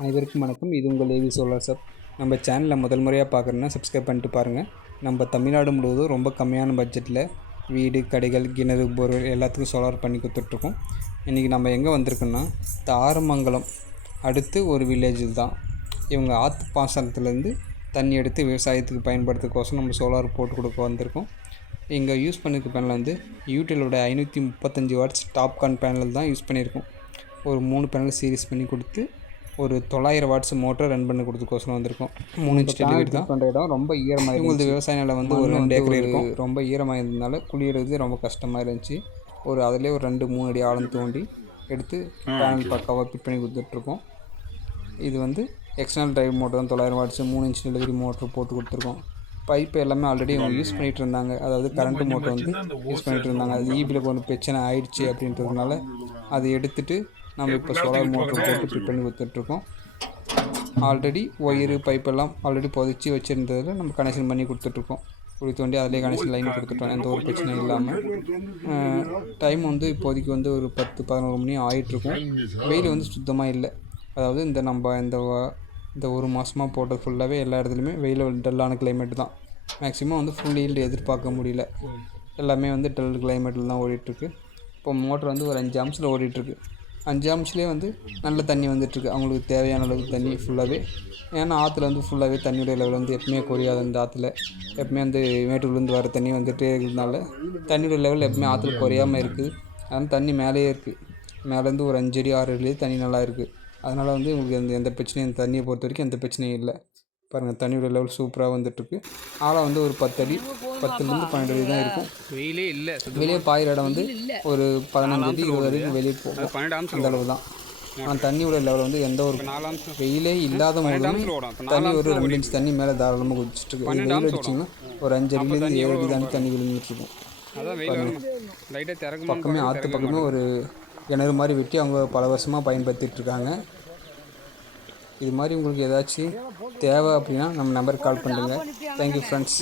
அனைவருக்கும் வணக்கம். இது உங்கள் ஏவி சோலார் சப். நம்ம சேனலில் முதல் முறையாக பார்க்குறேன்னா சப்ஸ்கிரைப் பண்ணிட்டு பாருங்கள். நம்ம தமிழ்நாடு முழுவதும் ரொம்ப கம்மியான பட்ஜெட்டில் வீடு, கடைகள், கிணறு, போர்வெல் எல்லாத்துக்கும் சோலார் பண்ணி கொடுத்துட்ருக்கோம். இன்றைக்கி நம்ம எங்கே வந்திருக்கோன்னா தாரமங்கலம் அடுத்து ஒரு வில்லேஜ் தான். இவங்க ஆற்று பாசனத்துலேருந்து தண்ணி எடுத்து விவசாயத்துக்கு பயன்படுத்துறதுக்கோசம் நம்ம சோலார் போட்டு கொடுக்க வந்திருக்கோம். இங்கே யூஸ் பண்ணியிருக்க பேனல் வந்து யூடிலோட 535 வாட்ஸ் டாப்கான் பேனல் தான் யூஸ் பண்ணியிருக்கோம். ஒரு 3 பேனல் சீரிஸ் பண்ணி கொடுத்து ஒரு 900 வாட்ஸ் மோட்டர் ரன் பண்ணி கொடுத்துக்கோசரம் வந்திருக்கோம். 3 இன்ச் டெலிவரி தான். பண்ணுற இடம் ரொம்ப ஈரமாக இவங்களது விவசாய நிலம் வந்து ஒரு 2 ஏக்கர் இருக்கும். ரொம்ப ஈரமாக இருந்ததுனால குளியறது ரொம்ப கஷ்டமாக இருந்துச்சு. அதிலே ஒரு 2-3 அடி ஆழம் தோண்டி எடுத்து பேனல் பக்காவாக ஃபிட் பண்ணி கொடுத்துட்ருக்கோம். இது வந்து எக்ஸ்டர்னல் டிரைவ் மோட்டர் தான் 900 வாட்ஸ் 3 இன்ச் டெலிவரி மோட்டர் போட்டு கொடுத்துருக்கோம். பைப்பு எல்லாமே ஆல்ரெடி அவங்க யூஸ் பண்ணிகிட்டு இருந்தாங்க. அதாவது கரண்ட் மோட்டர் வந்து யூஸ் பண்ணிகிட்டு இருந்தாங்க. அது ஈபியில் கொஞ்சம் பிரச்சனை ஆயிடுச்சு அப்படின்றதுனால அதை எடுத்துகிட்டு நம்ம இப்போ சோலார் மோட்டர் போட்டு ஃபிட் பண்ணி கொடுத்துட்ருக்கோம். ஆல்ரெடி ஒயரு பைப்பெல்லாம் ஆல்ரெடி புதைச்சி வச்சுருந்ததில் நம்ம கனெக்ஷன் பண்ணி கொடுத்துட்ருக்கோம். குழி தோண்டி அதிலே கனெக்ஷன் லைன் கொடுத்துட்டோம், எந்த ஒரு பிரச்சனையும் இல்லாமல். டைம் வந்து இப்போதைக்கு வந்து ஒரு 10-11 மணி ஆகிட்ருக்கும். வெயில் வந்து சுத்தமாக இல்லை. அதாவது இந்த ஒரு மாதமாக போட்டது ஃபுல்லாகவே எல்லா இடத்துலையுமே வெயில் டல்லான கிளைமேட் தான். மேக்ஸிமம் வந்து ஃபுல் ஈல்டு எதிர்பார்க்க முடியல. எல்லாமே வந்து டல் கிளைமேட்டில் தான் ஓடிட்டுருக்கு. இப்போ மோட்டர் வந்து ஒரு 5 ஆம்ஸில் ஓடிட்டுருக்கு. 5 ஆம்ஸ்லேயே வந்து நல்ல தண்ணி வந்துட்டுருக்கு. அவங்களுக்கு தேவையான அளவுக்கு தண்ணி ஃபுல்லாகவே. ஏன்னா ஆற்றுல வந்து ஃபுல்லாகவே தண்ணியோட லெவல் வந்து எப்பவுமே குறையாது. அந்த ஆற்றுல எப்பவுமே வந்து மேட்டூர்லேருந்து வர தண்ணி வந்துகிட்டே இருக்கிறதுனால தண்ணியோட லெவல் எப்பவுமே ஆற்றுல குறையாமல் இருக்குது. அதனால் தண்ணி மேலேயே இருக்குது. மேலேருந்து ஒரு 5 அடி 6 அடிலேயே தண்ணி நல்லா இருக்குது. அதனால் வந்து உங்களுக்கு எந்த பிரச்சனையும் தண்ணியை பொறுத்த வரைக்கும் எந்த பிரச்சனையும் இல்லை. பாருங்கள், தண்ணியோட லெவல் சூப்பராக வந்துட்டுருக்கு. ஆழம் வந்து ஒரு 10 அடி 10லேருந்து 12 அடி தான் இருக்கும். வெயிலே இல்லை. வெளியே பாயிற இடம் வந்து ஒரு 15 அடி 20 வரைக்கும் வெளியே போகும். அந்த அளவு தான். ஆனால் தண்ணியோட லெவல் வந்து எந்த ஒரு வெயிலே இல்லாத போதுமே தண்ணி ஒரு 2 இன்ச் தண்ணி மேலே தாராளமாக குதிச்சுட்ருக்கு. வெயில் அடிச்சிங்கன்னா ஒரு 5 அடியிலேருந்து 7 அடி தாண்டி தண்ணி விழுந்துட்டுருக்கும். பக்கமே ஆற்று பக்கமே ஒரு கிணறு மாதிரி வெட்டி அவங்க பல வருஷமாக பயன்படுத்திகிட்ருக்காங்க. இது மாதிரி உங்களுக்கு ஏதாச்சும் தேவை அப்படின்னா நம்ம நம்பருக்கு கால் பண்ணுங்கள். Thank you friends.